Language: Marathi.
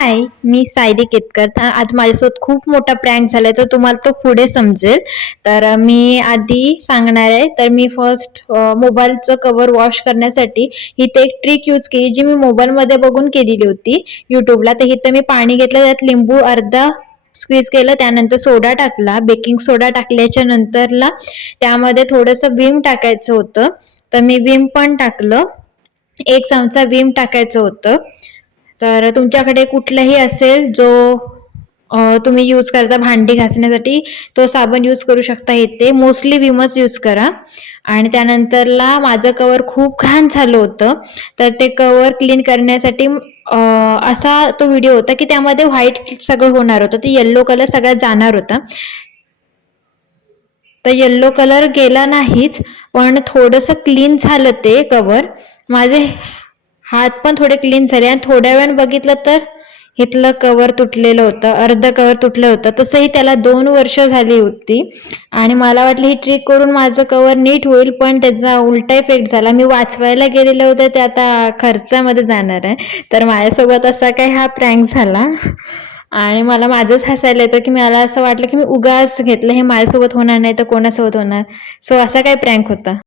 हाय, मी सायली केतकर. तर आज माझ्यासोबत खूप मोठा प्रँक झालाय, तर तुम्हाला तो पुढे समजेल. तर मी आधी सांगणार आहे. तर मी फर्स्ट मोबाईलचं कव्हर वॉश करण्यासाठी इथे एक ट्रिक यूज केली, जी मी मोबाईलमध्ये बघून केलेली होती YouTubeला. तर इथं मी पाणी घेतलं, त्यात लिंबू अर्धा स्क्वीज केलं, त्यानंतर सोडा टाकला, बेकिंग सोडा टाकल्याच्या नंतरला त्यामध्ये थोडंसं विम टाकायचं होतं. तर मी विम पण टाकलं, 1 चमचा विम टाकायचं होतं. तर तुमच्याकडे कुठलाही असेल जो तुम्ही यूज करता भांडी घासण्यासाठी, तो साबण यूज करू शकता. इथे मोस्टली विमच यूज करा. आणि त्यानंतरला माझं कवर खूप घाण झालं होतं. तर ते कवर क्लीन करण्यासाठी असा तो व्हिडिओ होता की त्यामध्ये व्हाईट सगळं होणार होतं, ते येल्लो कलर सगळ्यात जाणार होता. तर येल्लो कलर गेला नाहीच, पण थोडंसं क्लीन झालं ते कवर. माझे हात पण थोडे क्लीन झाले आणि थोड्या वेळानं बघितलं तर इथलं कवर तुटलेलं होतं, अर्ध कवर तुटलं होतं. तसंही त्याला 2 वर्ष झाली होती आणि मला वाटलं ही ट्रिक करून माझं कवर नीट होईल, पण त्याचा उलटा इफेक्ट झाला. मी वाचवायला गेलेलं होतं, ते आता खर्चामध्ये जाणार आहे. तर माझ्यासोबत असा काही हा प्रँक झाला आणि मला माझंच हसायला येतं की मला असं वाटलं की मी उगाच घेतलं, हे माझ्यासोबत होणार नाही तर कोणासोबत होणार. सो असा काही प्रँक होता.